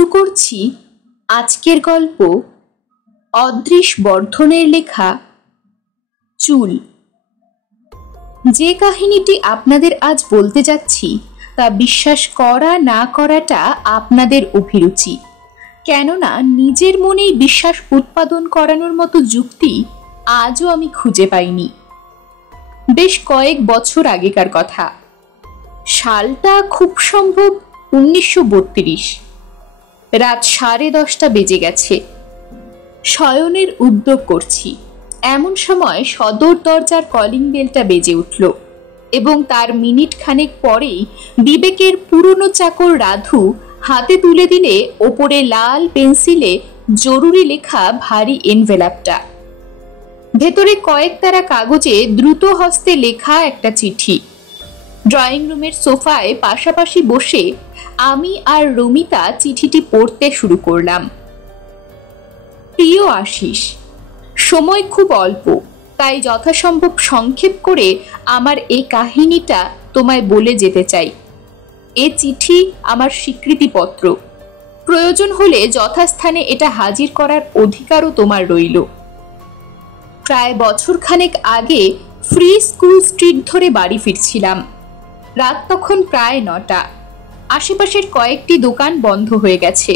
শুরু করছি আজকের গল্প অদৃশ বর্ধনের লেখা চুল। যে কাহিনীটি আপনাদের আজ বলতে যাচ্ছি তা বিশ্বাস করা না করাটা আপনাদের অভিরুচি, কেননা নিজের মনেই বিশ্বাস উৎপাদন করানোর মতো যুক্তি আজও আমি খুঁজে পাইনি। বেশ কয়েক বছর আগেকার কথা, সালটা খুব সম্ভব 1932। রাত 10:30 বেজে গেছে। শয়নের উদ্যোগ করছি, এমন সময় সদর দরজার কলিং বেলটা বেজে উঠল এবং তার মিনিট খানেক পরেই বিবেকের পুরনো চাকর রাধু হাতে তুলে দিলে ওপরে লাল পেন্সিলে জরুরি লেখা ভারী এনভেলাপটা। ভেতরে কয়েক তারা কাগজে দ্রুত হস্তে লেখা একটা চিঠি। ড্রয়িং রুমের সোফায় পাশাপাশি বসে আমি আর রমিতা চিঠিটি পড়তে শুরু করলাম। প্রিয় আশিস, সময় খুব অল্প, তাই যথাসম্ভব সংক্ষেপ করে আমার এই কাহিনীটা তোমায় বলে যেতে চাই। এ চিঠি আমার স্বীকৃতিপত্র, প্রয়োজন হলে যথাস্থানে এটা হাজির করার অধিকারও তোমার রইল। প্রায় বছরখানেক আগে ফ্রি স্কুল স্ট্রিট ধরে বাড়ি ফিরছিলাম। রাত তখন প্রায় 9টা। আশেপাশের কয়েকটি দোকান বন্ধ হয়ে গেছে,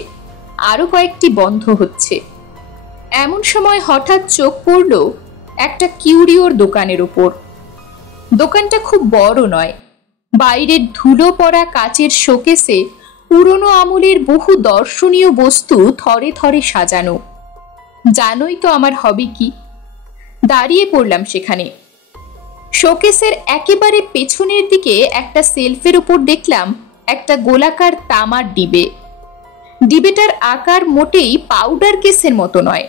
আরো কয়েকটি বন্ধ হচ্ছে। এমন সময় হঠাৎ চোখ পড়ল একটা কিউরিওর দোকানের ওপর। দোকানটা খুব বড় নয়, বাইরের ধুলো পড়া কাচের শোকেসে পুরনো আমলের বহু দর্শনীয় বস্তু থরে থরে সাজানো। জানোই তো আমার হবি কি। দাঁড়িয়ে পড়লাম সেখানে। শোকেসের একেবারে পেছনের দিকে একটা সেলফের উপর দেখলাম একটা গোলাকার তামার ডিবে। ডিবেটার আকার মোটেই পাউডার কেসের মতো নয়,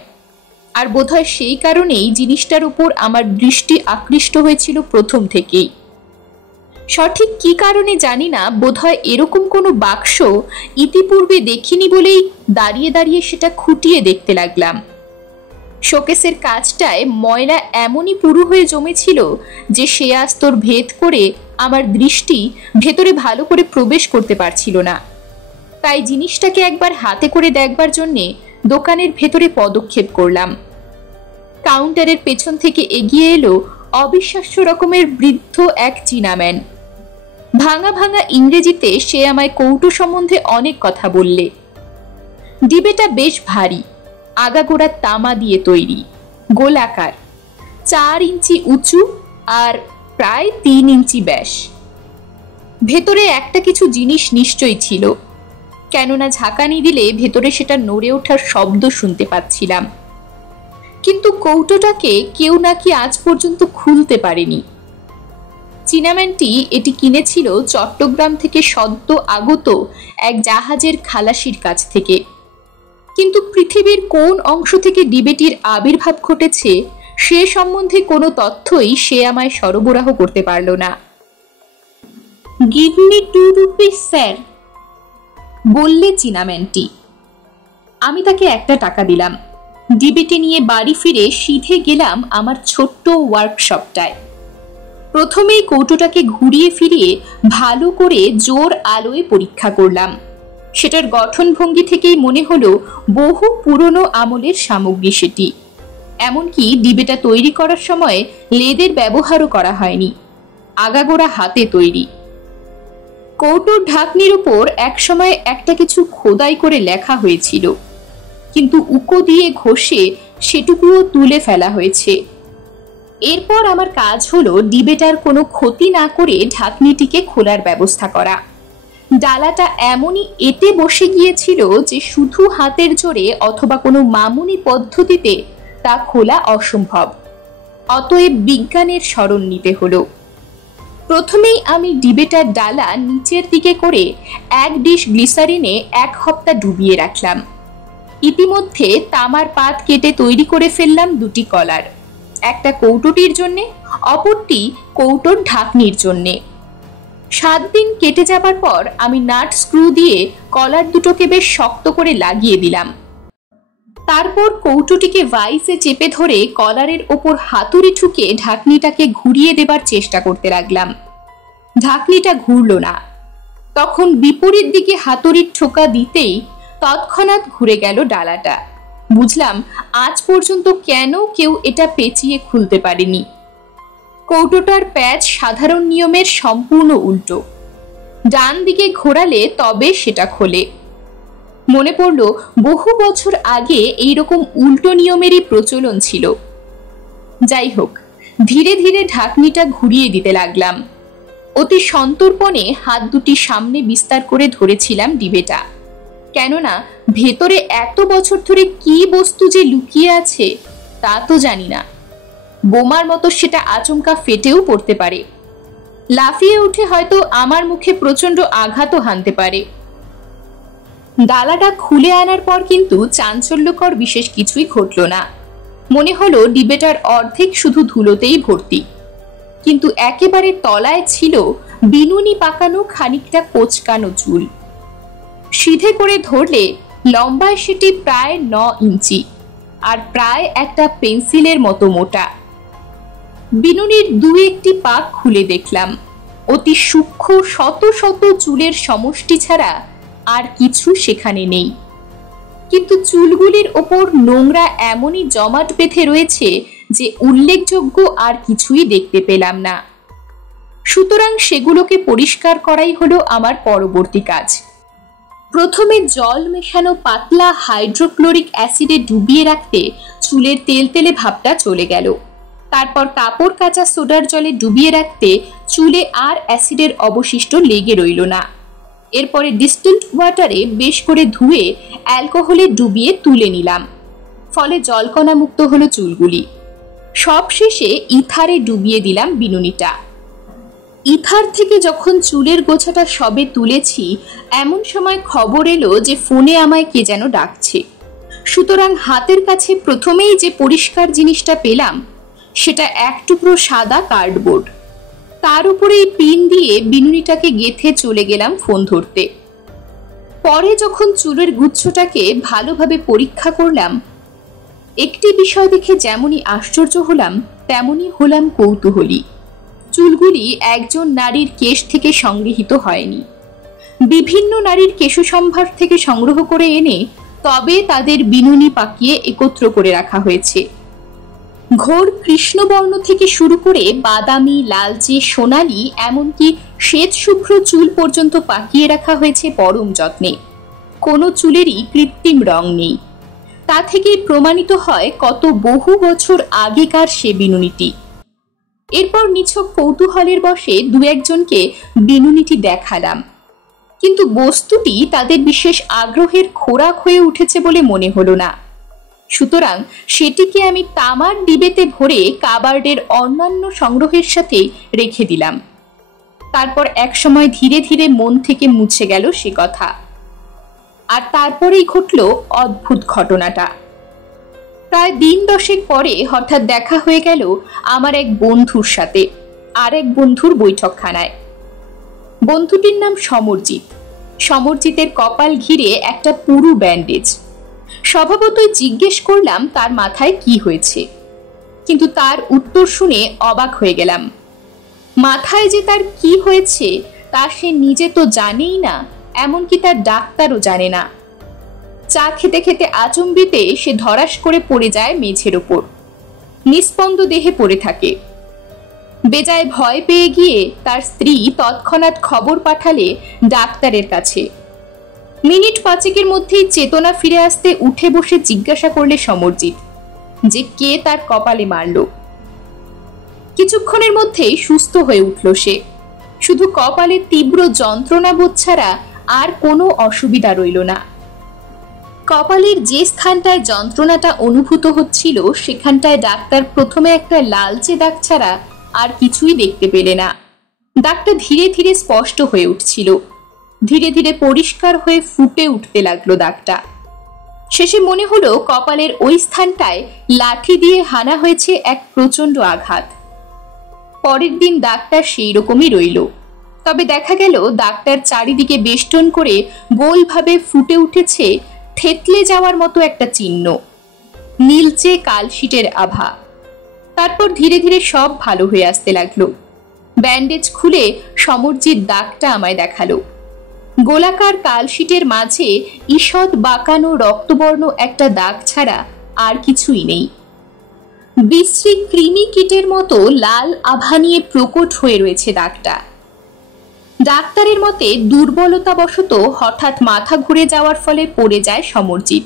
আর বোধহয় সেই কারণেই জিনিসটার উপর আমার দৃষ্টি আকৃষ্ট হয়েছিল প্রথম থেকেই। সঠিক কি কারণে জানি না, বোধহয় এরকম কোনো বাক্স ইতিপূর্বে দেখিনি বলেই দাঁড়িয়ে দাঁড়িয়ে সেটা খুঁটিয়ে দেখতে লাগলাম। শোকেসের কাজটায় ময়লা এমনই পুরু হয়ে জমেছিল যে সে আস্তর ভেদ করে আমার দৃষ্টি ভেতরে ভালো করে প্রবেশ করতে পারছিল না। তাই জিনিসটাকে একবার হাতে করে দেখবার জন্যে দোকানের ভেতরে পদক্ষেপ করলাম। কাউন্টারের পেছন থেকে এগিয়ে এলো অবিশ্বাস্য রকমের বৃদ্ধ এক চীনাম্যান। ভাঙা ভাঙা ইংরেজিতে সে আমায় কৌটো সম্বন্ধে অনেক কথা বললে। ডিবেটা বেশ ভারী, আগাগোড়া তামা দিয়ে তৈরি, গোলাকার, 4 ইঞ্চি উঁচু আর প্রায় 3 ইঞ্চি ব্যাস। ভেতরে একটা কিছু জিনিস নিশ্চয়ই ছিল, কেননা ঝাঁকানি দিলে ভেতরে সেটা নড়ে ওঠার শব্দ শুনতে পাচ্ছিলাম। কিন্তু কৌটোটাকে কেউ নাকি আজ পর্যন্ত খুলতে পারেনি। চীনাম্যানটি এটি কিনেছিল চট্টগ্রাম থেকে সদ্য আগত এক জাহাজের খালাসির কাছ থেকে। কিন্তু পৃথিবীর কোন অংশ থেকে ডিবেটির আবির্ভাব ঘটেছে সে সম্বন্ধে কোনো তথ্যই সে আমায় সরবরাহ করতে পারল না। গিভ মি 2 রুপিস স্যার, বললে চীনাম্যানটি। আমি তাকে 1 টাকা দিলাম। ডিবেটি নিয়ে বাড়ি ফিরে সিধে গেলাম আমার ছোট্ট ওয়ার্কশপটায়। প্রথমেই কৌটোটাকে ঘুরিয়ে ফিরিয়ে ভালো করে জোর আলোয় পরীক্ষা করলাম। সেটার গঠনভঙ্গি থেকেই মনে হলো বহু পুরনো আমলের সামগ্রী সেটি। এমনকি ডিবেটা তৈরি করার সময় লেদের ব্যবহারও করা হয়নি, আগাগোড়া হাতে তৈরি। কৌটোর ঢাকনির উপর একসময় একটা কিছু খোদাই করে লেখা হয়েছিল, কিন্তু উকো দিয়ে ঘষে সেটুকুও তুলে ফেলা হয়েছে। এরপর আমার কাজ হলো ডিবেটার কোনো ক্ষতি না করে ঢাকনিটিকে খোলার ব্যবস্থা করা। ডালাটা এমনই এঁটে বসে গিয়েছিল যে শুধু হাতের জোরে অথবা কোনো মামুনি পদ্ধতিতে তা খোলা অসম্ভব। অতএব বিজ্ঞানের শরণ নিতে হলো। প্রথমেই আমি ডিবেটার ডালা নিচের দিকে করে 1 ডিশ গ্লিসারিনে 1 হপ্তা ডুবিয়ে রাখলাম। ইতিমধ্যে তামার পাত কেটে তৈরি করে ফেললাম 2টি কলার, একটা কৌটোটির জন্যে, অপরটি কৌটোর ঢাকনির জন্যে। 7 দিন কেটে যাবার পর আমি নাট স্ক্রু দিয়ে কলার দুটোকে বেশ শক্ত করে লাগিয়ে দিলাম। তারপর কৌটোটিকে ভাইসে চেপে ধরে কলারের ওপর হাতুড়ি ঠুকে ঢাকনিটাকে ঘুরিয়ে দেবার চেষ্টা করতে লাগলাম। ঢাকনিটা ঘুরল না। তখন বিপরীত দিকে হাতুড়ির ঠোকা দিতেই তৎক্ষণাৎ ঘুরে গেল ডালাটা। বুঝলাম আজ পর্যন্ত কেন কেউ এটা পেঁচিয়ে খুলতে পারেনি। কৌটোটার প্যাচ সাধারণ নিয়মের সম্পূর্ণ উল্টো। ডান দিকে ঘোরালে তবে সেটা খোলে। মনে পড়ল বহু বছর আগে এইরকম উল্টো নিয়মেরই প্রচলন ছিল। যাই হোক, ধীরে ধীরে ঢাকনিটা ঘুরিয়ে দিতে লাগলাম। অতি সন্তর্পণে হাত দুটি সামনে বিস্তার করে ধরেছিলাম ডিবেটা, কেননা ভেতরে এত বছর ধরে কি বস্তু যে লুকিয়ে আছে তা তো জানি না। বোমার মতো সেটা আচমকা ফেটেও পড়তে পারে, লাফিয়ে উঠে হয়তো আমার মুখে প্রচন্ড আঘাতও হানতে পারে। ডালাটা খুলে আনার পর কিন্তু চাঞ্চল্যকর বিশেষ কিছুই ঘটল না। মনে হলো ডিবেটার অর্ধেক শুধু ধুলোতেই ভর্তি, কিন্তু একেবারে তলায় ছিল বিনুনি পাকানো খানিকটা কোচকানো চুল। সিধে করে ধরলে লম্বায় সেটি প্রায় 9 ইঞ্চি আর প্রায় একটা পেন্সিলের মতো মোটা। বিনুনির দু একটি পাক খুলে দেখলাম, অতি সূক্ষ্ম শত শত চুলের সমষ্টি ছাড়া আর কিছু সেখানে নেই। কিন্তু চুলগুলির ওপর নোংরা এমনই জমাট বেঁধে রয়েছে যে উল্লেখযোগ্য আর কিছুই দেখতে পেলাম না। সুতরাং সেগুলোকে পরিষ্কার করাই হলো আমার পরবর্তী কাজ। প্রথমে জল মেশানো পাতলা হাইড্রোক্লোরিক অ্যাসিডে ডুবিয়ে রাখতে চুলের তেলতেলে ভাবটা চলে গেল। তারপর কাপড় কাচা সোডার জলে ডুবিয়ে রাখতে চুলে আর অ্যাসিডের অবশিষ্ট লেগে রইল না। এরপরে ডিস্টিলড ওয়াটারে বেশ করে ধুয়ে অ্যালকোহলে ডুবিয়ে তুলে নিলাম, ফলে জলকণা মুক্ত হলো চুলগুলি। সবশেষে ইথারে ডুবিয়ে দিলাম বিনুনিটা। ইথার থেকে যখন চুলের গোছাটা সবে তুলেছি, এমন সময় খবর এলো যে ফোনে আমায় কে যেন ডাকছে। সুতরাং হাতের কাছে প্রথমেই যে পরিষ্কার জিনিসটা পেলাম সেটা এক টুকরো সাদা কার্ডবোর্ড। তার উপরেই পিন দিয়ে বিনুনিটাকে গেঁথে চলে গেলাম ফোন ধরতে। পরে যখন চুলের গুচ্ছটাকে ভালোভাবে পরীক্ষা করলাম, একটি বিষয় দেখে যেমনই আশ্চর্য হলাম তেমনই হলাম কৌতূহলী। চুলগুলি একজন নারীর কেশ থেকে সংগৃহীত হয়নি, বিভিন্ন নারীর কেশসম্ভার থেকে সংগ্রহ করে এনে তবে তাদের বিনুনি পাকিয়ে একত্র করে রাখা হয়েছে। ঘোর কৃষ্ণবর্ণ থেকে শুরু করে বাদামি, লালচে, সোনালি, এমনকি শ্বেত শুভ্র চুল পর্যন্ত পাকিয়ে রাখা হয়েছে পরম যত্নে। কোনো চুলেরই কৃত্রিম রং নেই। তা থেকেই প্রমাণিত হয় কত বহু বছর আগেকার সে বিনুনিটি। এরপর নিছক কৌতূহলের বশে দু একজনকে বিনুনিটি দেখালাম, কিন্তু বস্তুটি তাদের বিশেষ আগ্রহের খোরাক হয়ে উঠেছে বলে মনে হলো না। সুতরাং সেটিকে আমি তামার ডিবেতে ভরে কাবার্ডের অন্যান্য সংগ্রহের সাথে রেখে দিলাম। তারপর একসময় ধীরে ধীরে মন থেকে মুছে গেল সে কথা। আর তারপরেই ঘটল অদ্ভুত ঘটনাটা। প্রায় দিন 10 পরে হঠাৎ দেখা হয়ে গেল আমার এক বন্ধুর সাথে আর এক বন্ধুর বৈঠকখানায়। বন্ধুটির নাম সমরজিৎ। সমরজিতের কপাল ঘিরে একটা পুরু ব্যান্ডেজ। স্বভাবতই জিজ্ঞেস করলাম তার মাথায় কি হয়েছে, কিন্তু তার উত্তর শুনে অবাক হয়ে গেলাম। মাথায় যে তার কি হয়েছে তা সে নিজে তো জানেই না, এমনকি তার ডাক্তারও জানে না। চা খেতে খেতে আচম্বিতে সে ধরাস করে পড়ে যায় মেঝের ওপর, নিস্পন্দ দেহে পড়ে থাকে। বেজায় ভয় পেয়ে গিয়ে তার স্ত্রী তৎক্ষণাৎ খবর পাঠালে ডাক্তারের কাছে। মিনিট 5 মধ্যেই চেতনা ফিরে আসতে উঠে বসে জিজ্ঞাসা করলে সমরজিৎ যে কে তার কপালে মারল। কিছুক্ষণের মধ্যেই সুস্থ হয়ে উঠল সে। শুধু কপালে তীব্র যন্ত্রণা বোধ ছাড়া আর কোনো অসুবিধা রইল না। কপালের যে স্থানটায় যন্ত্রণাটা অনুভূত হচ্ছিল সেখানটায় ডাক্তার প্রথমে একটা লালচে দাগ ছাড়া আর কিছুই দেখতে পেলে না। দাগটা ধীরে ধীরে স্পষ্ট হয়ে উঠছিল, ধীরে ধীরে পরিষ্কার হয়ে ফুটে উঠতে লাগলো দাগটা। শেষে মনে হলো কপালের ওই স্থানটায় লাঠি দিয়ে হানা হয়েছে এক প্রচন্ড আঘাত। পরের দিন দাগটা সেই রকমই রইল, তবে দেখা গেল দাগটার চারিদিকে বেষ্টন করে গোলভাবে ফুটে উঠেছে থেতলে যাওয়ার মতো একটা চিহ্ন, নীলচে কালশিটের আভা। তারপর ধীরে ধীরে সব ভালো হয়ে আসতে লাগলো। ব্যান্ডেজ খুলে সমরজিৎ দাগটা আমায় দেখালো। গোলাকার কালশিটের মাঝে ঈষৎ বাঁকানো রক্তবর্ণ একটা দাগ ছাড়া আর কিছুই নেই। বিশ্রী কৃমি কীটের মতো লাল আভা নিয়ে প্রকট হয়ে রয়েছে দাগটা। ডাক্তারের মতে দুর্বলতাবশত হঠাৎ মাথা ঘুরে যাওয়ার ফলে পড়ে যায় সমরজিৎ।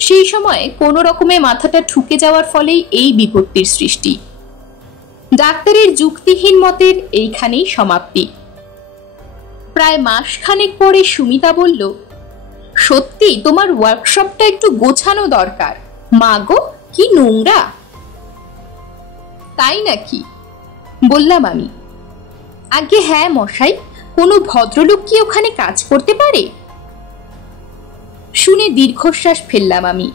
সেই সময় কোনো রকমে মাথাটা ঠুকে যাওয়ার ফলেই এই বিপত্তির সৃষ্টি। ডাক্তারের যুক্তিহীন মতের এইখানেই সমাপ্তি। প্রায় মাসখানেক পরে সুমিতা বলল, সত্যি তোমার ওয়ার্কশপটা একটু গোছানো দরকার। মা গো, কি নোংরা। তাই নাকি, বললাম আমি। আগে হ্যাঁ মশাই, কোনো ভদ্রলোক কি ওখানে কাজ করতে পারে? শুনে দীর্ঘশ্বাস ফেললাম আমি,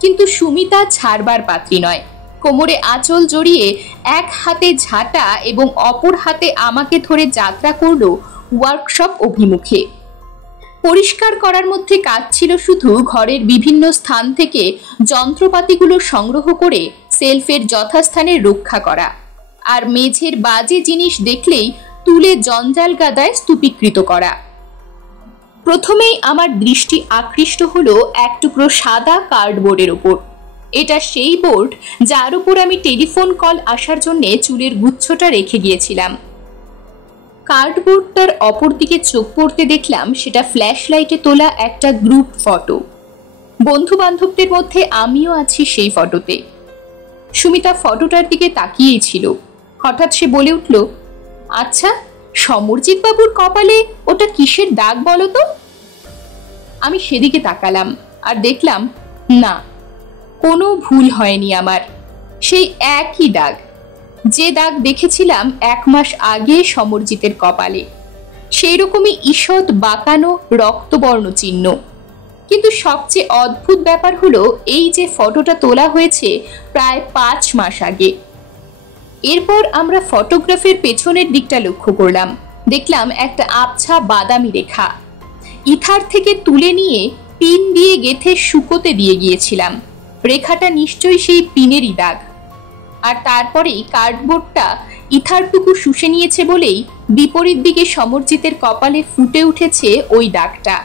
কিন্তু সুমিতা ছাড়বার পাত্রী নয়। কোমরে আঁচল জড়িয়ে এক হাতে ঝাঁটা এবং অপর হাতে আমাকে ধরে যাত্রা করলো ওয়ার্কশপ অভিমুখে। পরিষ্কার করার মধ্যে কাজ ছিল শুধু ঘরের বিভিন্ন স্থান থেকে যন্ত্রপাতিগুলো সংগ্রহ করে সেলফের যথাস্থানে রক্ষা করা, আর মেঝের বাজে জিনিস দেখলেই তুলে জঞ্জাল গাদায় স্তূপীকৃত করা। প্রথমেই আমার দৃষ্টি আকৃষ্ট হলো এক টুকরো সাদা কার্ডবোর্ডের ওপর। এটা সেই বোর্ড যার উপর আমি টেলিফোন কল আসার জন্য চুলের গুচ্ছটা রেখে গিয়েছিলাম। কার্ডবোর্ডটার অপর দিকে চোখ পড়তে দেখলাম সেটা ফ্ল্যাশ লাইটে তোলা একটা গ্রুপ ফটো। বন্ধু বান্ধবদের মধ্যে আমিও আছি সেই ফটোতে। সুমিতা ফটোটার দিকে তাকিয়েই ছিল। হঠাৎ সে বলে উঠল, আচ্ছা, সমরজিৎ বাবুর কপালে ওটা কিসের দাগ বলো তো? আমি সেদিকে তাকালাম আর দেখলাম না, কোনো ভুল হয়নি আমার। সেই একই দাগ, যে দাগ দেখেছিলাম 1 মাস আগে সমরজিতের কপালে, সেই রকমই ঈষৎ বাঁকানো রক্তবর্ণ চিহ্ন। কিন্তু সবচেয়ে অদ্ভুত ব্যাপার হলো এই যে ফটোটা তোলা হয়েছে প্রায় 5 মাস আগে। এরপর আমরা ফটোগ্রাফের পেছনের দিকটা লক্ষ্য করলাম। দেখলাম একটা আবছা বাদামি রেখা। ইথার থেকে তুলে নিয়ে পিন দিয়ে গেঁথে শুকোতে দিয়ে গিয়েছিলাম। রেখাটা নিশ্চয়ই সেই পিনেরই দাগ। আর তারপরেই কার্ডবোর্ডটা ইথারটুকু শুষে নিয়েছে বলেই বিপরীত দিকে সমরজিতের কপালে ফুটে উঠেছে ওই দাগটা।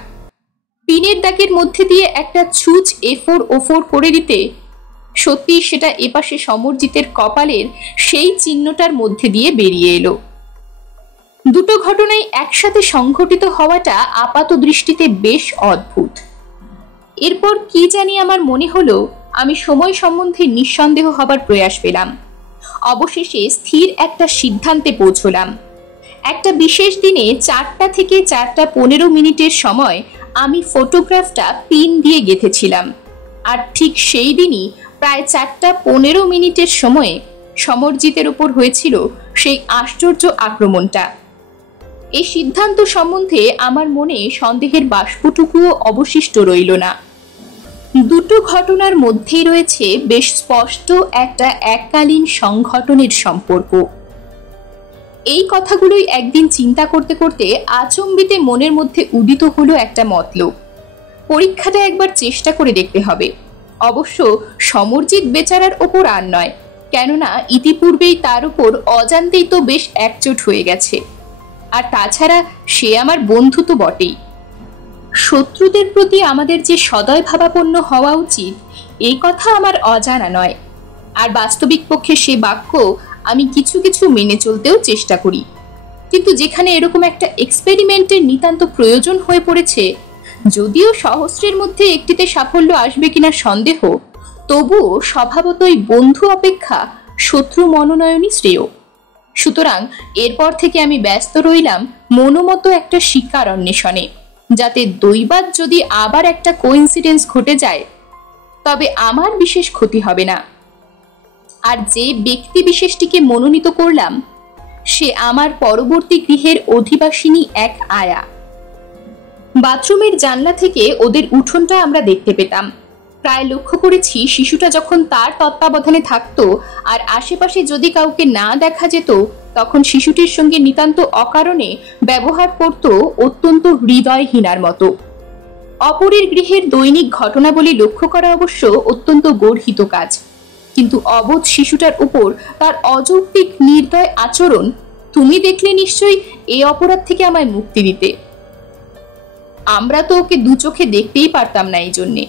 পিনের দাগের মধ্যে দিয়ে একটা ছুঁচ এফোর ওফোর করে দিতে সত্যি সেটা এপাশে সমরজিতের কপালের সেই চিহ্নটার মধ্যে দিয়ে বেরিয়ে এলো। দুটো ঘটনাই একসাথে সংঘটিত হওয়াটা আপাত দৃষ্টিতে বেশ অদ্ভুত। এরপর কি জানি আমার মনে হলো আমি সময় সম্বন্ধে নিঃসন্দেহ হবার প্রয়াস পেলাম। অবশেষে স্থির একটা সিদ্ধান্তে পৌঁছলাম। একটা বিশেষ দিনে 4টা থেকে 4টা 15 মিনিটের সময় আমি ফটোগ্রাফটা পিন দিয়ে গেঁথেছিলাম। আর ঠিক সেই দিনই প্রায় 4টা 15 মিনিটের সময়ে সমরজিতের উপর হয়েছিল সেই আশ্চর্য আক্রমণটা। এই সিদ্ধান্ত সম্বন্ধে আমার মনে সন্দেহের বাষ্পটুকুও অবশিষ্ট রইল না। দুটো ঘটনার মধ্যেই রয়েছে বেশ স্পষ্ট একটা এককালীন সংঘটনের সম্পর্ক। এই কথাগুলোই একদিন চিন্তা করতে করতে আচম্বিতে মনের মধ্যে উদিত হলো একটা মতলব। পরীক্ষাটা একবার চেষ্টা করে দেখতে হবে। অবশ্য সমরজিৎ বেচারার ওপর আর নয়, কেননা ইতিপূর্বেই তার উপর অজান্তেই তো বেশ একচোট হয়ে গেছে। আর তাছাড়া সে আমার বন্ধু তো বটেই। শত্রুদের প্রতি আমাদের যে সদয় ভাবাপন্ন হওয়া উচিত এই কথা আমার অজানা নয়। আর বাস্তবিক পক্ষে সে বাক্য আমি কিছু কিছু মেনে চলতেও চেষ্টা করি। কিন্তু যেখানে এরকম একটা এক্সপেরিমেন্টের নিতান্ত প্রয়োজন হয়ে পড়েছে, যদিও সহস্রের মধ্যে একটিতে সাফল্য আসবে কিনা সন্দেহ, তবুও স্বভাবতই বন্ধু অপেক্ষা শত্রু মনোনয়নই শ্রেয়। সুতরাং এরপর থেকে আমি ব্যস্ত রইলাম মনোমতো একটা শিকার অন্বেষণে, যাতে দৈবাৎ যদি আবার একটা কোইন্সিডেন্স ঘটে যায় তবে আমার বিশেষ ক্ষতি হবে না। আর যে ব্যক্তি বিশেষটিকে মনোনীত করলাম সে আমার পরবর্তী গৃহের অধিবাসিনী এক আয়া। বাথরুমের জানলা থেকে ওদের উঠোনটা আমরা দেখতে পেতাম। প্রায় লক্ষ্য করেছি শিশুটা যখন তার তত্ত্বাবধানে থাকতো আর আশেপাশে যদি কাউকে না দেখা যেত তখন শিশুটির সঙ্গে নিতান্ত অকারণে ব্যবহার করত অত্যন্ত হৃদয়হীনার মতো। অপরের গৃহের দৈনিক ঘটনাবলী লক্ষ্য করা অবশ্য অত্যন্ত গর্হিত কাজ, কিন্তু অবোধ শিশুটার উপর তার অযৌক্তিক নির্দয় আচরণ তুমি দেখলে নিশ্চয়ই এই অপরাধ থেকে আমায় মুক্তি দিতে। আমরা তো ওকে দু চোখে দেখতেই পারতাম না এই জন্যে।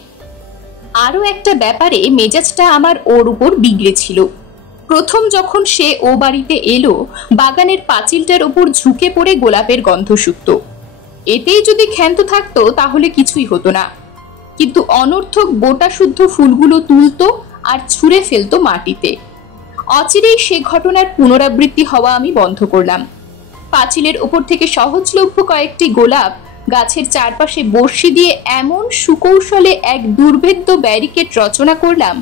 আরো একটা ব্যাপারে মেজাজটা আমার ওর উপর বিগড়েছিল। প্রথম যখন সে ও বাড়িতে এলো, বাগানের পাঁচিলটার উপর ঝুঁকে পড়ে গোলাপের গন্ধ শুকতো। এতেই যদি ক্ষান্ত থাকতো তাহলে কিছুই হতো না, কিন্তু অনর্থক বোটা শুদ্ধ ফুলগুলো তুলতো আর ছুঁড়ে ফেলতো মাটিতে। অচিরেই সে ঘটনার পুনরাবৃত্তি হওয়া আমি বন্ধ করলাম। পাঁচিলের উপর থেকে সহজলভ্য কয়েকটি গোলাপ গাছের চারপাশে বর্ষি দিয়ে এমন সুকৌশলে এক দুর্ভেদ্য ব্যারিকেড রচনা করলাম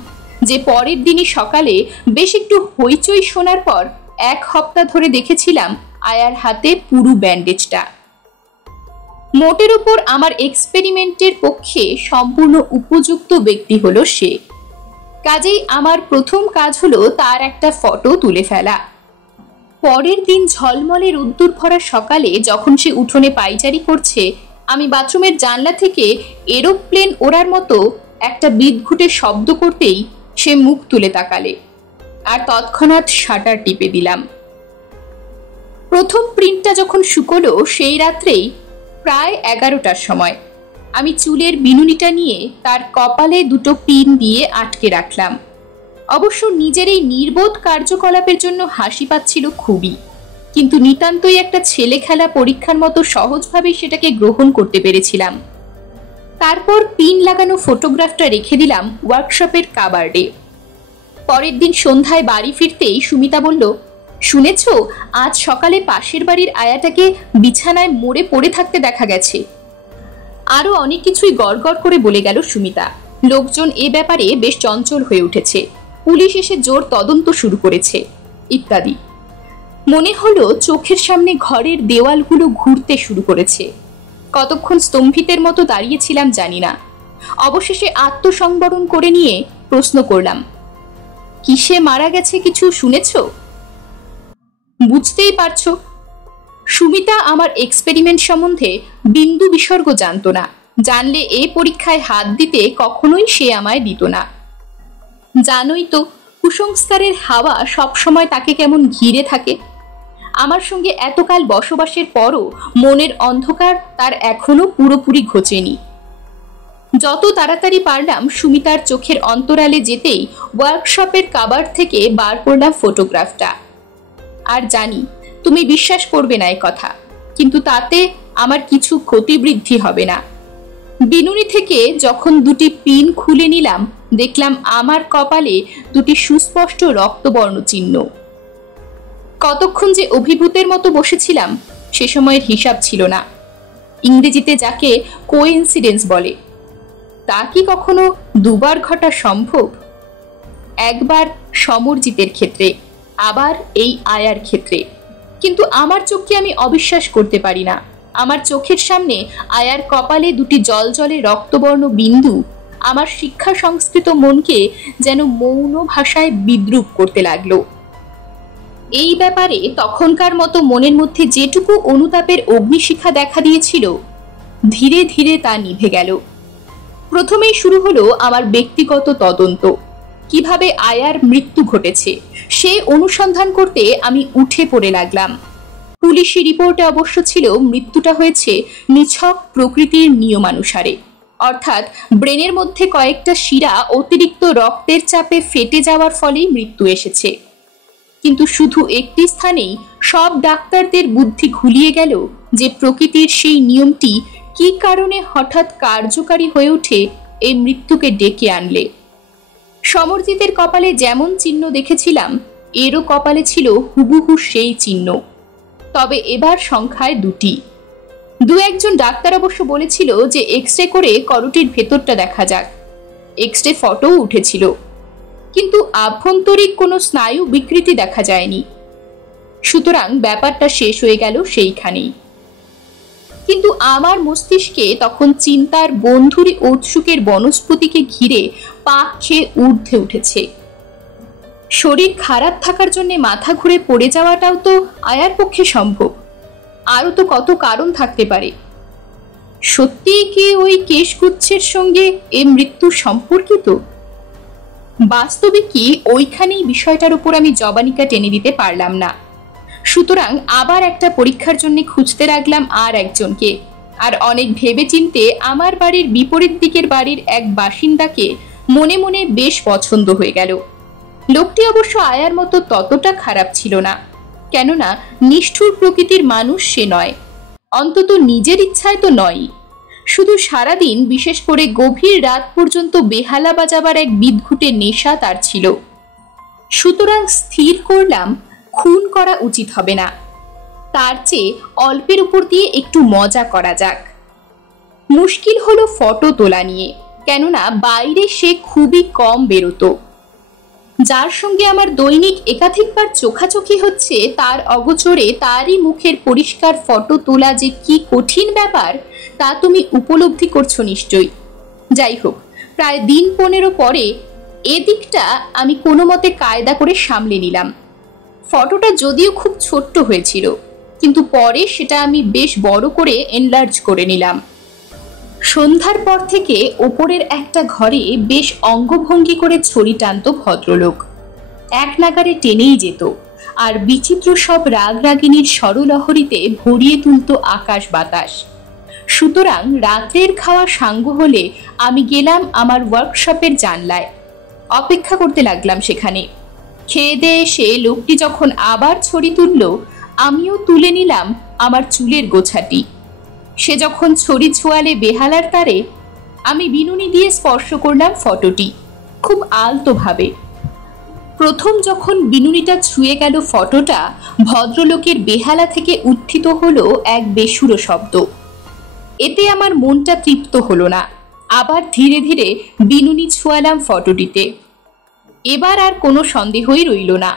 যে পরের দিনই সকালে বেশ একটু হইচই শোনার পর 1 সপ্তাহ ধরে দেখেছিলাম আয়ার হাতে পুরো ব্যান্ডেজটা। মোটের উপর আমার এক্সপেরিমেন্টের পক্ষে সম্পূর্ণ উপযুক্ত ব্যক্তি হলো সে। কাজেই আমার প্রথম কাজ হলো তার একটা ফটো তুলে ফেলা। পরের দিন ঝলমলে রোদ্দুর ভরা সকালে যখন সে উঠোনে পায়চারি করছে, আমি বাথরুমের জানলা থেকে এরোপ্লেন ওড়ার মতো একটা বিদঘুটে শব্দ করতেই সে মুখ তুলে তাকালে, আর তৎক্ষণাৎ শাটার টিপে দিলাম। প্রথম প্রিন্টটা যখন শুকোলো সেই রাত্রেই প্রায় 11টার সময় আমি চুলের বিনুনিটা নিয়ে তার কপালে 2টো পিন দিয়ে আটকে রাখলাম। অবশ্য নিজের এই নির্বোধ কার্যকলাপের জন্য হাসি পাচ্ছিল খুবই, কিন্তু নিতান্তই একটা ছেলে খেলা পরীক্ষার মতো সহজভাবেই সেটাকে গ্রহণ করতে পেরেছিলাম। তারপর পিন লাগানো ফটোগ্রাফটা রেখে দিলাম ওয়ার্কশপের কাবার্ডে। পরের দিন সন্ধ্যায় বাড়ি ফিরতেই সুমিতা বলল, শুনেছ, আজ সকালে পাশের বাড়ির আয়াটাকে বিছানায় মরে পড়ে থাকতে দেখা গেছে। আরো অনেক কিছুই গড়গড় করে বলে গেল সুমিতা। লোকজন এ ব্যাপারে বেশ চঞ্চল হয়ে উঠেছে, পুলিশ এসে জোর তদন্ত শুরু করেছে ইত্যাদি। মনে হলো চোখের সামনে ঘরের দেওয়ালগুলো ঘুরতে শুরু করেছে। কতক্ষণ স্তম্ভিতের মতো দাঁড়িয়েছিলাম জানি না। অবশেষে আত্মসংবরণ করে নিয়ে প্রশ্ন করলাম, কিসে মারা গেছে কিছু শুনেছ? বুঝতেই পারছো, সুমিতা আমার এক্সপেরিমেন্ট সম্বন্ধে বিন্দু বিসর্গ জানতো না। জানলে এই পরীক্ষায় হাত দিতে কখনোই সে আমায় দিত না। জানোই তো, কুসংস্কারের হাওয়া সবসময় তাকে কেমন ঘিরে থাকে। আমার সঙ্গে এতকাল বসবাসের পরও মনের অন্ধকার তার এখনো পুরোপুরি ঘোচেনি। যত তাড়াতাড়ি পারলাম সুমিতার চোখের অন্তরালে যেতেই ওয়ার্কশপের কাবার্ড থেকে বার করলাম ফটোগ্রাফটা। আর জানি তুমি বিশ্বাস করবে না এই কথা, কিন্তু তাতে আমার কিছু ক্ষতিবৃদ্ধি হবে না। বিনুনি থেকে যখন 2টি পিন খুলে নিলাম, দেখলাম আমার কপালে 2টি সুস্পষ্ট রক্তবর্ণ চিহ্ন। কতক্ষণ যে অভিভূতের মতো বসেছিলাম সে সময়ের হিসাব ছিল না। ইংরেজিতে যাকে কোইন্সিডেন্স বলে, তা কি কখনো দুবার ঘটা সম্ভব? একবার সমরজিতের ক্ষেত্রে, আবার এই আয়ার ক্ষেত্রে। কিন্তু আমার চোখকে আমি অবিশ্বাস করতে পারি না। আমার চোখের সামনে আয়ার কপালে 2টি জলজলে রক্তবর্ণ বিন্দু আমার শিক্ষা সংস্কৃত মনকে যেন মৌন ভাষায় বিদ্রূপ করতে লাগলো। এই ব্যাপারে তখনকার মতো মনের মধ্যে যেটুকু অনুতাপের অগ্নিশিখা দেখা দিয়েছিল, ধীরে ধীরে তা নিভে গেল। প্রথমেই শুরু হলো আমার ব্যক্তিগত তদন্ত। কিভাবে আয়ার মৃত্যু ঘটেছে সে অনুসন্ধান করতে আমি উঠে পড়ে লাগলাম। পুলিশি রিপোর্টে অবশ্য ছিল মৃত্যুটা হয়েছে নিছক প্রকৃতির নিয়মানুসারে, অর্থাৎ ব্রেনের মধ্যে কয়েকটা শিরা অতিরিক্ত রক্তের চাপে ফেটে যাওয়ার ফলেই মৃত্যু এসেছে। কিন্তু শুধু একটি স্থানেই সব ডাক্তারদের বুদ্ধি ঘুলিয়ে গেল যে প্রকৃতির সেই নিয়মটি কি কারণে হঠাৎ কার্যকারী হয়ে ওঠে এই মৃত্যুকে ডেকে আনলে। সমরজিতের কপালে যেমন চিহ্ন দেখেছিলাম, এরও কপালে ছিল হুবহু সেই চিহ্ন, তবে এবার সংখ্যায় 2টি। 2-1জন ডাক্তার অবশ্য বলেছিল যে এক্সরে করে করোটির ভেতরটা দেখা যাক। এক্সরে ফটোও উঠেছিল, কিন্তু আভ্যন্তরিক কোনো স্নায়ু বিকৃতি দেখা যায়নি। সুতরাং ব্যাপারটা শেষ হয়ে গেল সেইখানেই। কিন্তু আমার মস্তিষ্কে তখন চিন্তার বন্ধুরি ঔৎসুকের বনস্পতিকে ঘিরে পাক খেয়ে ঊর্ধ্বে উঠেছে। শরীর খারাপ থাকার জন্য মাথা ঘুরে পড়ে যাওয়াটাও তো আয়ার পক্ষে সম্ভব। আরও তো কত কারণ থাকতে পারে। সত্যিই কি ওই কেশগুচ্ছের সঙ্গে এ মৃত্যু সম্পর্কিত? বাস্তবে কি ওইখানেই বিষয়টার উপর আমি জবানিকা টেনে দিতে পারলাম না। সুতরাং আবার একটা পরীক্ষার জন্য খুঁজতে লাগলাম আর একজনকে, আর অনেক ভেবেচিন্তে আমার বাড়ির বিপরীত দিকের বাড়ির এক বাসিন্দাকে মনে মনে বেশ পছন্দ হয়ে গেল। লোকটি অবশ্য আয়ার মতো ততটা খারাপ ছিল না, কেননা নিষ্ঠুর প্রকৃতির মানুষ সে নয়, অন্তত নিজের ইচ্ছায় তো নয়। শুধু সারাদিন, বিশেষ করে গভীর রাত পর্যন্ত বেহালা বাজাবার এক বিদঘুটে নেশা তার ছিল। সুতরাং স্থির করলাম খুন করা উচিত হবে না, তার চেয়ে অল্পের উপর দিয়ে একটু মজা করা যাক। মুশকিল হলো ফটো তোলা নিয়ে, কেননা বাইরে সে খুবই কম বেরোতো। যার সঙ্গে আমার দৈনিক একাধিকবার চোখাচোখি হচ্ছে, তার অগোচরে তারই মুখের পরিষ্কার ফটো তোলা যে কি কঠিন ব্যাপার তা তুমি উপলব্ধি করছো নিশ্চয়ই। যাই হোক, প্রায় দিন 15 পরে এদিকটা আমি কোনো মতে কায়দা করে সামলে নিলাম। ফটোটা যদিও খুব ছোট্ট হয়েছিল, কিন্তু পরে সেটা আমি বেশ বড় করে এনলার্জ করে নিলাম। সন্ধ্যার পর থেকে ওপরের একটা ঘরে বেশ অঙ্গভঙ্গি করে ছড়ি টানত ভদ্রলোক। এক নাগারে টেনেই যেত, আর বিচিত্র সব রাগরাগিনীর স্বরলহরীতে ভরিয়ে তুলত আকাশ বাতাস। সুতরাং রাত্রের খাওয়া সাঙ্গ হলে আমি গেলাম আমার ওয়ার্কশপের জানলায়, অপেক্ষা করতে লাগলাম সেখানে। খেয়ে দিয়ে এসে লোকটি যখন আবার ছড়ি তুলল, আমিও তুলে নিলাম আমার চুলের গোছাটি। সে যখন ছড়ি ছোঁয়ালে বেহালার তারে, আমি বিনুনি দিয়ে স্পর্শ করলাম ফটোটি খুব আলতোভাবে। প্রথম যখন বিনুনিটা ছুঁয়ে গেল ফটোটা, ভদ্রলোকের বেহালা থেকে উত্থিত হলো এক বেসুরো শব্দ। এতে আমার মনটা তৃপ্ত হলো না। আবার ধীরে ধীরে বিনুনি ছোঁয়ালাম ফটোটিতে। এবার আর কোনো সন্দেহই রইল না।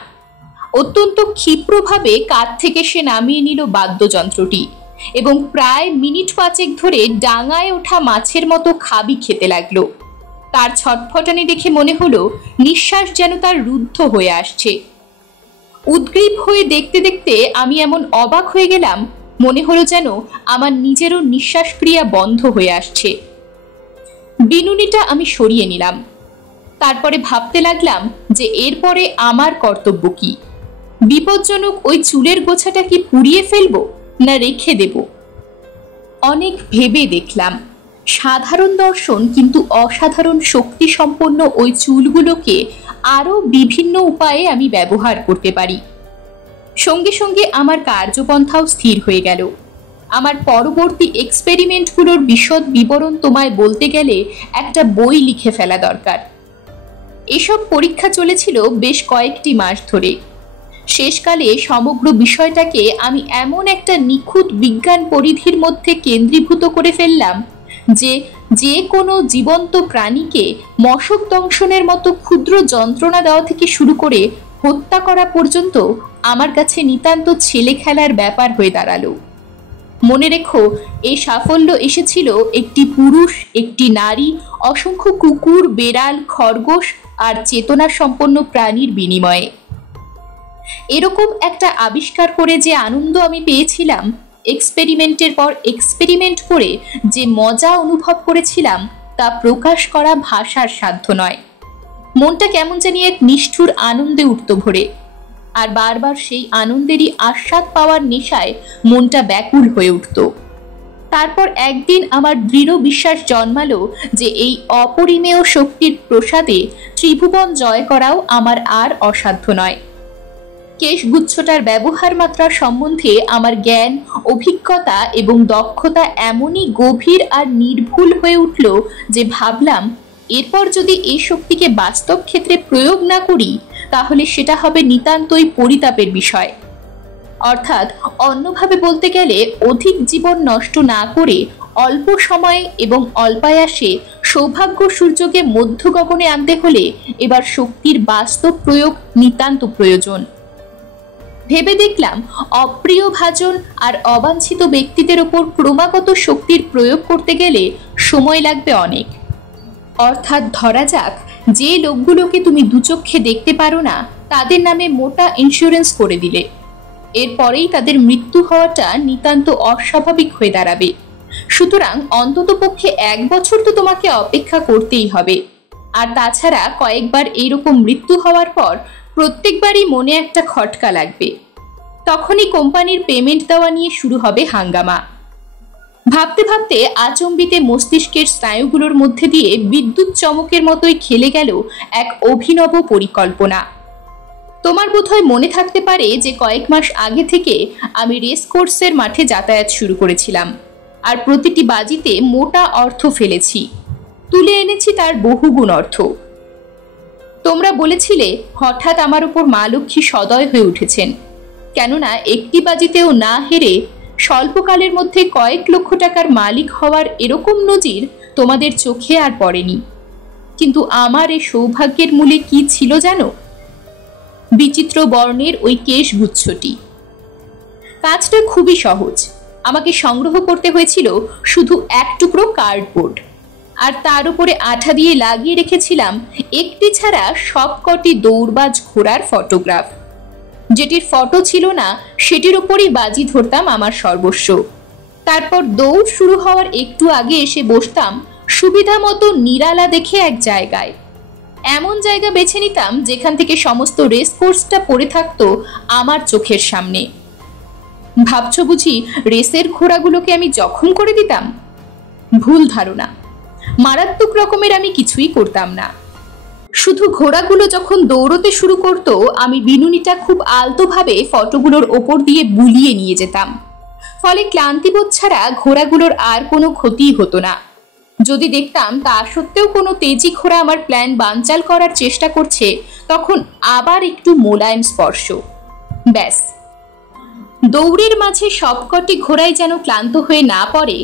অত্যন্ত ক্ষিপ্রভাবে কাঁধ থেকে সে নামিয়ে নিল বাদ্যযন্ত্রটি এবং প্রায় মিনিট 5 ধরে ডাঙায় ওঠা মাছের মতো খাবি খেতে লাগলো। তার ছটফটানি দেখে মনে হলো নিঃশ্বাস যেন তার রুদ্ধ হয়ে আসছে। উদ্গ্রীব হয়ে দেখতে দেখতে আমি এমন অবাক হয়ে গেলাম, মনে হলো যেন আমার নিজেরও নিঃশ্বাসক্রিয়া বন্ধ হয়ে আসছে। বিনুনিটা আমি সরিয়ে নিলাম। তারপরে ভাবতে লাগলাম যে এরপরে আমার কর্তব্য কি। বিপজ্জনক ওই চুলের গোছাটা কি পুড়িয়ে ফেলবো না রেখে দেব? অনেক ভেবে দেখলাম সাধারণ দর্শন কিন্তু অসাধারণ শক্তি সম্পন্ন ওই চুলগুলোকে আরো বিভিন্ন উপায়ে আমি ব্যবহার করতে পারি। সঙ্গে সঙ্গে আমার কার্যপন্থাও স্থির হয়ে গেল। আমার পরবর্তী এক্সপেরিমেন্টগুলোর বিশদ বিবরণ তোমায় বলতে গেলে একটা বই লিখে ফেলা দরকার। এসব পরীক্ষা চলেছিল বেশ কয়েকটি মাস ধরে। শেষকালে সমগ্র বিষয়টাকে আমি এমন একটা নিখুঁত বিজ্ঞান পরিধির মধ্যে কেন্দ্রীভূত করে ফেললাম যে যে কোনো জীবন্ত প্রাণীকে মশক দংশনের মতো ক্ষুদ্র যন্ত্রণা দেওয়া থেকে শুরু করে হত্যা করা পর্যন্ত আমার কাছে নিতান্ত ছেলে খেলার ব্যাপার হয়ে দাঁড়ালো। মনে রেখো, এই সাফল্য এসেছিল একটি পুরুষ, একটি নারী, অসংখ্য কুকুর, বেড়াল, খরগোশ আর চেতনা সম্পন্ন প্রাণীর বিনিময়ে। এরকম একটা আবিষ্কার করে যে আনন্দ আমি পেয়েছিলাম, এক্সপেরিমেন্টের পর এক্সপেরিমেন্ট করে যে মজা অনুভব করেছিলাম, তা প্রকাশ করা ভাষার সাধ্য নয়। মনটা কেমন জানি এক নিষ্ঠুর আনন্দে উঠত ভরে, আর বারবার সেই আনন্দেরই আস্বাদ পাওয়ার নেশায় মনটা ব্যাকুল হয়ে উঠত। তারপর একদিন আমার দৃঢ় বিশ্বাস জন্মালো যে এই অপরিমেয় শক্তির প্রসাদে ত্রিভুবন জয় করাও আমার আর অসাধ্য নয়। কেশগুচ্ছটার ব্যবহার মাত্রা সম্বন্ধে আমার জ্ঞান, অভিজ্ঞতা এবং দক্ষতা এমনই গভীর আর নির্ভুল হয়ে উঠল যে ভাবলাম, এরপর যদি এই শক্তিকে বাস্তব ক্ষেত্রে প্রয়োগ না করি, তাহলে সেটা হবে নিতান্তই পরিতাপের বিষয়। অর্থাৎ অন্যভাবে বলতে গেলে, অধিক জীবন নষ্ট না করে অল্প সময়ে এবং অল্পায়াসে সৌভাগ্য সূর্যকে মধ্য গগনে আনতে হলে এবার শক্তির বাস্তব প্রয়োগ নিতান্ত প্রয়োজন। ভেবে দেখলাম, অপ্রিয় ভাজন আর অবাঞ্ছিত ব্যক্তিদের ওপর ক্রমাগত শক্তির প্রয়োগ করতে গেলে সময় লাগবে অনেক। অর্থাৎ ধরা যাক, যে লোকগুলোকে তুমি দুচক্ষে দেখতে পারো না, তাদের নামে মোটা ইন্স্যুরেন্স করে দিলে, এরপরেই তাদের মৃত্যু হওয়াটা নিতান্ত অস্বাভাবিক হয়ে দাঁড়াবে। সুতরাং অন্ততপক্ষে 1 বছর তো তোমাকে অপেক্ষা করতেই হবে। আর তাছাড়া কয়েকবার এইরকম মৃত্যু হওয়ার পর প্রত্যেকবারই মনে একটা খটকা লাগবে। তখনই কোম্পানির পেমেন্ট দেওয়া নিয়ে শুরু হবে হাঙ্গামা। ভাবতে ভাবতে আচম্বিতে মস্তিষ্কের স্নায়ুগুলোর মধ্যে দিয়ে বিদ্যুৎ চমকের মতোই খেলে গেল এক অভিনব পরিকল্পনা। তোমার বোধহয় মনে থাকতে পারে যে কয়েক মাস আগে থেকে আমি রেস কোর্সের মাঠে যাতায়াত শুরু করেছিলাম, আর প্রতিটি বাজিতে মোটা অর্থ ফেলেছি, তুলে এনেছি তার বহুগুণ অর্থ। তোমরা বলেছিলে হঠাৎ আমার উপর মা লক্ষ্মী সদয় হয়ে উঠেছেন, কেননা একটি বাজিতেও না হেরে স্বল্পকালের মধ্যে কয়েক লক্ষ টাকার মালিক হওয়ার এরকম নজির তোমাদের চোখে আর পড়েনি। কিন্তু আমার এই সৌভাগ্যের মূলে কি ছিল জানো? বিচিত্র বর্ণের ওই কেশগুচ্ছটি। কাজটা খুবই সহজ। আমাকে সংগ্রহ করতে হয়েছিল শুধু এক টুকরো কার্ডবোর্ড, আর তার উপরে আঠা দিয়ে লাগিয়ে রেখেছিলাম একটি ছাড়া সবকটি দৌড়বাজ ঘোড়ার ফটোগ্রাফ। যেটির ফটো ছিল না সেটির উপরই বাজি ধরতাম আমার সর্বস্ব। তারপর দৌড় শুরু হওয়ার একটু আগে এসে বসতাম সুবিধা মতো নিরালা দেখে এক জায়গায়। এমন জায়গা বেছে নিতাম যেখান থেকে সমস্ত রেস কোর্সটা পড়ে থাকতো আমার চোখের সামনে। ভাবছো বুঝি রেসের ঘোড়াগুলোকে আমি জখম করে দিতাম? ভুল ধারণা। মারাত্মক রকমের আমি কিছুই করতাম না। শুধু ঘোড়াগুলো যখন দৌড়তে শুরু করতো আমি বিনুনিটা খুব আলতোভাবে ফটোগুলোর ওপর দিয়ে বুলিয়ে নিয়ে যেতাম। ফলে ক্লান্তিবোধ ছাড়া ঘোড়াগুলোর আর কোনো ক্ষতিই হতো না। যদি দেখতাম তা সত্ত্বেও কোনো তেজি ঘোড়া আমার প্ল্যান বানচাল করার চেষ্টা করছে, তখন আবার একটু মোলায়েম স্পর্শ, ব্যাস। দৌড়ের মাঝে সবকটি ঘোড়াই যেন ক্লান্ত হয়ে না পড়ে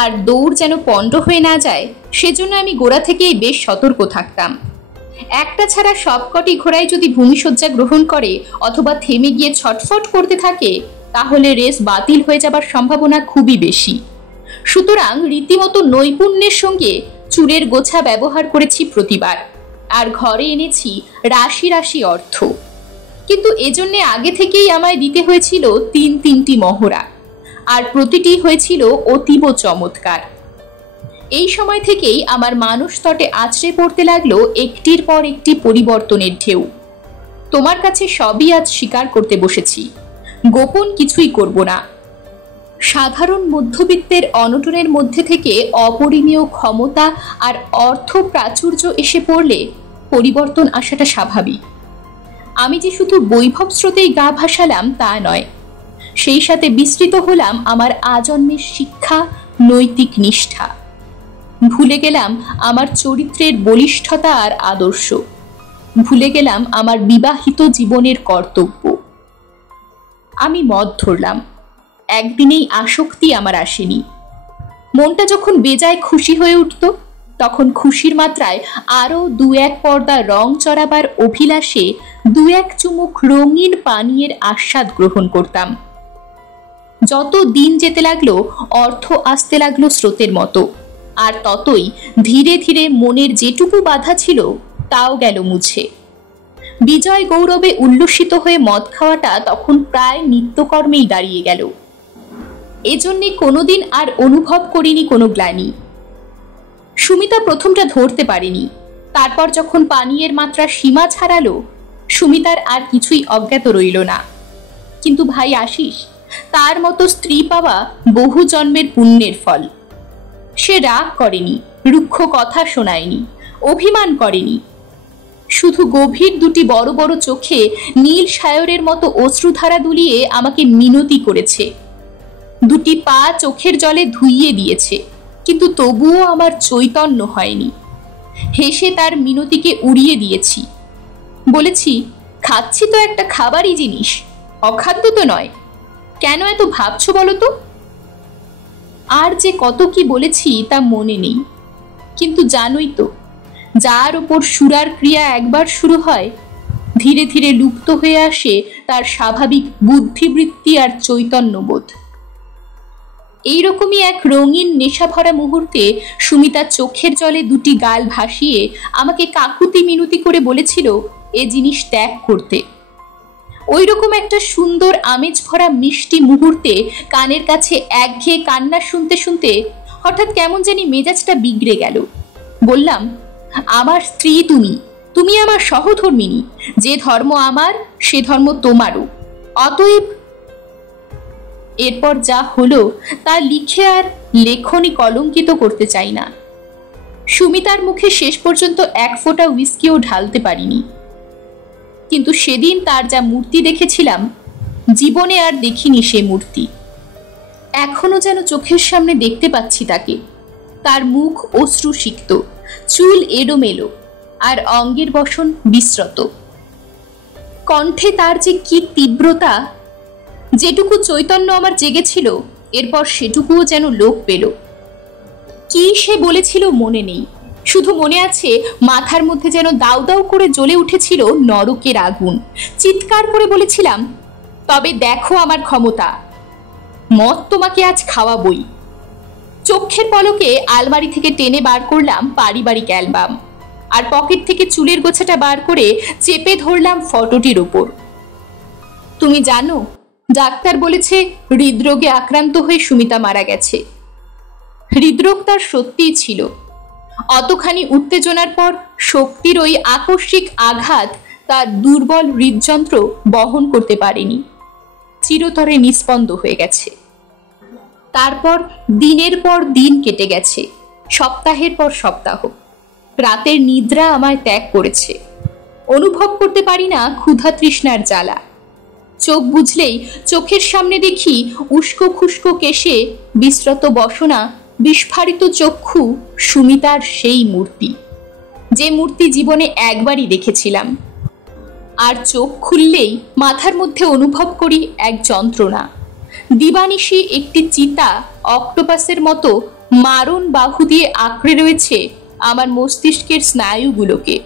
আর দৌড় যেন পণ্ড হয়ে না যায়, সেজন্য আমি গোড়া থেকেই বেশ সতর্ক থাকতাম। একটা ছাড়া সবকটি ঘোড়াই যদি ভূমিশয্যা গ্রহণ করে অথবা থেমে গিয়ে ছটফট করতে থাকে, তাহলে রেস বাতিল হয়ে যাবার সম্ভাবনা খুবই বেশি। সুতরাং রীতিমতো নৈপুণ্যের সঙ্গে চুলের গোছা ব্যবহার করেছি প্রতিবার, আর ঘরে এনেছি রাশি রাশি অর্থ। কিন্তু এজন্যে আগে থেকেই আমায় দিতে হয়েছিল তিনটি মহড়া, আর প্রতিটি হয়েছিল অতীব চমৎকার। এই সময় থেকেই আমার মানস তটে আছড়ে পড়তে লাগলো একটির পর একটি পরিবর্তনের ঢেউ। তোমার কাছে সবই আজ স্বীকার করতে বসেছি, গোপন কিছুই করব না। সাধারণ মধ্যবিত্তের অনটনের মধ্যে থেকে অপরিমেয় ক্ষমতা আর অর্থ প্রাচুর্য এসে পড়লে পরিবর্তন আসাটা স্বাভাবিক। আমি যে শুধু বৈভব স্রোতেই গা ভাসালাম তা নয়, সেই সাথে বিস্তৃত হলাম আমার আজন্মের শিক্ষা, নৈতিক নিষ্ঠা। ভুলে গেলাম আমার চরিত্রের বলিষ্ঠতা আর আদর্শ, ভুলে গেলাম আমার বিবাহিত জীবনের কর্তব্য। আমি মদ ধরলাম, একদিনেই আসক্তি আমার আসেনি। মনটা যখন বেজায় খুশি হয়ে উঠত, তখন খুশির মাত্রায় আরো দু এক পর্দা রং চড়াবার অভিলাষে দু এক চুমুক রঙিন পানীয়ের আস্বাদ গ্রহণ করতাম। যত দিন যেতে লাগলো অর্থ আসতে লাগলো স্রোতের মতো, আর ততই ধীরে ধীরে মনের যেটুকু বাধা ছিল তাও গেল মুছে। বিজয় গৌরবে উল্লসিত হয়ে মদ খাওয়াটা তখন প্রায় নিত্যকর্মেই দাঁড়িয়ে গেল। এজন্যে কোনোদিন আর অনুভব করিনি কোনো গ্লানি। সুমিতা প্রথমটা ধরতে পারেনি, তারপর যখন পানীয়ের মাত্রা সীমা ছাড়ালো, সুমিতার আর কিছুই অজ্ঞাত রইল না। কিন্তু ভাই আশিস, তার মতো স্ত্রী পাওয়া বহু জন্মের পুণ্যের ফল। সে রাগ করেনি, রুক্ষ কথা শোনায়নি, অভিমান করেনি, শুধু গভীর দুটি বড় বড় চোখে নীল সায়রের মতো অশ্রুধারা দুলিয়ে আমাকে মিনতি করেছে। দুটি পা চোখের জলে ধুইয়ে দিয়েছে, কিন্তু তবুও আমার চৈতন্য হয়নি। হেসে তার মিনতিকে উড়িয়ে দিয়েছি। বলেছি, খাচ্ছি তো একটা খাবারই জিনিস, অখাদ্য তো নয়। কেন এত ভাবছো বলো তো? আর যে কত কি বলেছি তা মনে নেই, কিন্তু জানোই তো, যার উপর সুরার ক্রিয়া একবার শুরু হয়, ধীরে ধীরে লুপ্ত হয়ে আসে তার স্বাভাবিক বুদ্ধিবৃত্তি আর চৈতন্যবোধ। এইরকমই এক রঙিন নেশাভরা মুহূর্তে সুমিতা চোখের জলে দুটি গাল ভাসিয়ে আমাকে কাকুতি মিনতি করে বলেছিল এ জিনিস ত্যাগ করতে। ওই রকম একটা সুন্দর আমেজ ভরা মিষ্টি মুহূর্তে কানের কাছে একঘেয়ে কান্না শুনতে শুনতে হঠাৎ কেমন জানি মেজাজটা বিগড়ে গেল। বললাম, আমার স্ত্রী তুমি, তুমি আমার সহধর্মিণী, যে ধর্ম আমার সে ধর্ম তোমারও, অতএব। এরপর যা হলো তা লিখে আর লেখনী কলঙ্কিত করতে চাই না। সুমিতার মুখে শেষ পর্যন্ত এক ফোঁটা হুইস্কিও ঢালতে পারিনি, কিন্তু সেদিন তার যা মূর্তি দেখেছিলাম, জীবনে আর দেখিনি সে মূর্তি। এখনো যেন চোখের সামনে দেখতে পাচ্ছি তাকে। তার মুখ অশ্রুসিক্ত, চুল এলোমেলো, আর অঙ্গের বসন বিশ্রত। কণ্ঠে তার যে কি তীব্রতা! যেটুকু চৈতন্য আমার জেগেছিল, এরপর সেটুকুও যেন লোপ পেল। কি সে বলেছিল মনে নেই, শুধু মনে আছে মাথার মধ্যে যেন দাউ দাউ করে জ্বলে উঠেছিল নরকের আগুন। চিৎকার করে বলেছিলাম, তবে দেখো আমার ক্ষমতা, মদ তোমাকে আজ খাওয়াবই। চোখের পলকে আলমারি থেকে টেনে বার করলাম পারিবারিক অ্যালবাম, আর পকেট থেকে চুলের গোছাটা বার করে চেপে ধরলাম ফটোটির ওপর। তুমি জানো, ডাক্তার বলেছে হৃদরোগে আক্রান্ত হয়ে সুমিতা মারা গেছে। হৃদরোগ তার সত্যিই ছিল। অতখানি উত্তেজনার পর শক্তির ওই আকস্মিক আঘাত তার দুর্বল হৃদযন্ত্র বহন করতে পারেনি, চিরতরে নিস্পন্দ হয়ে গেছে। তারপর দিনের পর দিন কেটে গেছে, সপ্তাহের পর সপ্তাহ। রাতের নিদ্রা আমায় ত্যাগ করেছে। অনুভব করতে পারি না ক্ষুধা তৃষ্ণার জ্বালা। চোখ বুঝলেই চোখের সামনে দেখি উস্কো খুস্কো কেশে, বিশ্রত বসনা, বিস্ফারিত চক্ষু সুমিতার সেই মূর্তি, যে মূর্তি জীবনে একবারই দেখেছিলাম। আর চোখ খুললেই মাথার মধ্যে অনুভব করি এক যন্ত্রণা। দিবানিশি একটি চিতা অক্টোপাসের মতো মারণ বাহু দিয়ে আঁকড়ে রয়েছে আমার মস্তিষ্কের স্নায়ুগুলোকে।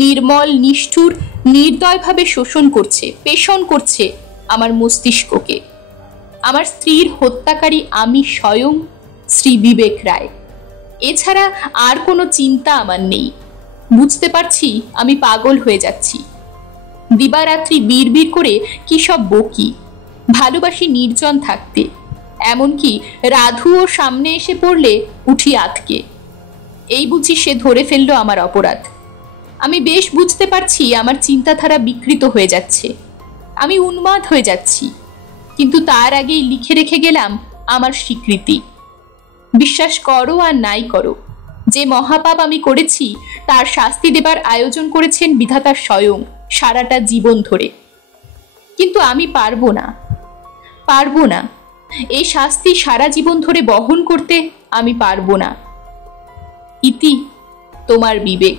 নির্মল, নিষ্ঠুর, নির্দয়ভাবে শোষণ করছে, পেষণ করছে আমার মস্তিষ্ককে। আমার স্ত্রীর হত্যাকারী আমি স্বয়ং শ্রী বিবেক রায়। এছাড়া আর কোনো চিন্তা আমার নেই। বুঝতে পারছি আমি পাগল হয়ে যাচ্ছি। দিবারাত্রি বিড়বিড় করে কি সব বকি। ভালোবাসি নির্জন থাকতে, এমনকি রাধুও সামনে এসে পড়লে উঠি আতকে। এই বুঝি সে ধরে ফেললো আমার অপরাধ। আমি বেশ বুঝতে পারছি আমার চিন্তাধারা বিকৃত হয়ে যাচ্ছে, আমি উন্মাদ হয়ে যাচ্ছি। কিন্তু তার আগেই লিখে রেখে গেলাম আমার স্বীকৃতি। বিশ্বাস করো আর নাই করো, যে মহাপাপ আমি করেছি তার শাস্তি দেবার আয়োজন করেছেন বিধাতা স্বয়ং সারাটা জীবন ধরে। কিন্তু আমি পারবো না, এই শাস্তি সারা জীবন ধরে বহন করতে আমি পারবো না। ইতি, তোমার বিবেক।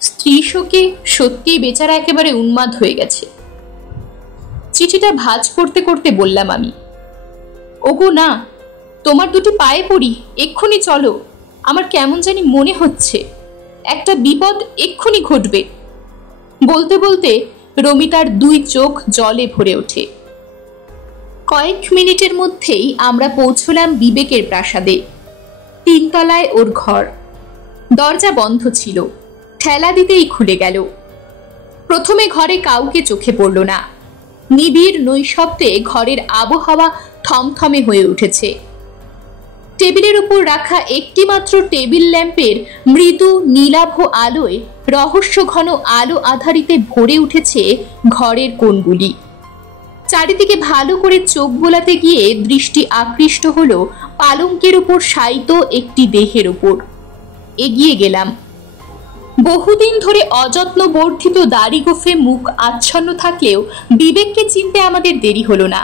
স্ত্রী শোকে সত্যিই বেচারা একেবারে উন্মাদ হয়ে গেছে। চিঠিটা ভাঁজ করতে করতে বললাম আমি, ওগো না, তোমার দুটি পায়ে পড়ি, এক্ষুনি চলো। আমার কেমন জানি মনে হচ্ছে একটা বিপদ এক্ষুনি ঘটবে। বলতে বলতে রমিতার দুই চোখ জলে ভরে ওঠে। কয়েক মিনিটের মধ্যেই আমরা পৌঁছলাম বিবেকের প্রাসাদে। 3 তলায় ওর ঘর। দরজা বন্ধ ছিল, ঠেলা দিতেই খুলে গেল। প্রথমে ঘরে কাউকে চোখে পড়ল না। নিবিড় নৈশব্দে ঘরের আবহাওয়া থমথমে হয়ে উঠেছে। টেবিলের উপর রাখা একটি মাত্র টেবিল ল্যাম্পের মৃদু নীলাভ আলোয় রহস্যঘন আলো আধারিতে ভরে উঠেছে ঘরের কোণগুলি। চারিদিকে ভালো করে চোখ বোলাতে গিয়ে দৃষ্টি আকৃষ্ট হলো পালঙ্কের উপর শায়িত একটি দেহের উপর। এগিয়ে গেলাম। বহুদিন ধরে অযত্ন বর্ধিত দাড়ি গোফে মুখ আচ্ছন্ন থাকলেও বিবেককে চিনতে আমাদের দেরি হলো না।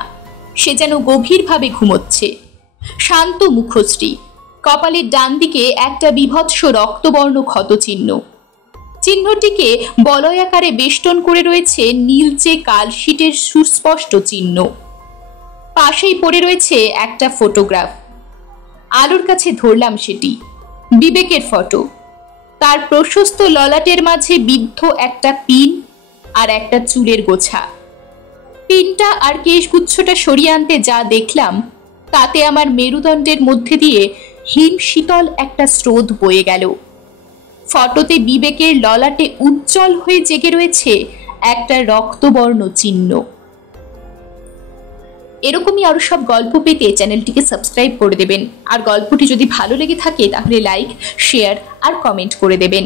সে যেন গভীরভাবে ঘুমোচ্ছে। শান্ত মুখশ্রী, কপালের ডান দিকে একটা বিভৎস রক্তবর্ণ ক্ষত চিহ্ন। চিহ্নটিকে বলয়াকারে বেষ্টন করে রয়েছে নীলচে কালশিটের সুস্পষ্ট চিহ্ন। পাশেই পড়ে রয়েছে একটা ফটোগ্রাফ। আলোর কাছে ধরলাম সেটি। বিবেকের ফটো। তার প্রশস্ত ললাটের মাঝে বিদ্ধ একটা পিন আর একটা চুলের গোছা। পিনটা আর কেশগুচ্ছটা সরিয়ে আনতে যা দেখলাম, তাতে আমার মেরুদণ্ডের মধ্যে দিয়ে হিম শীতল একটা স্রোত বয়ে গেল। ফটোতে বিবেকের ললাটে উজ্জ্বল হয়ে জেগে রয়েছে একটা রক্তবর্ণ চিহ্ন। এরকমই আরো সব গল্প পেতে চ্যানেলটিকে সাবস্ক্রাইব করে দেবেন। আর গল্পটি যদি ভালো লেগে থাকে তাহলে লাইক, শেয়ার আর কমেন্ট করে দেবেন।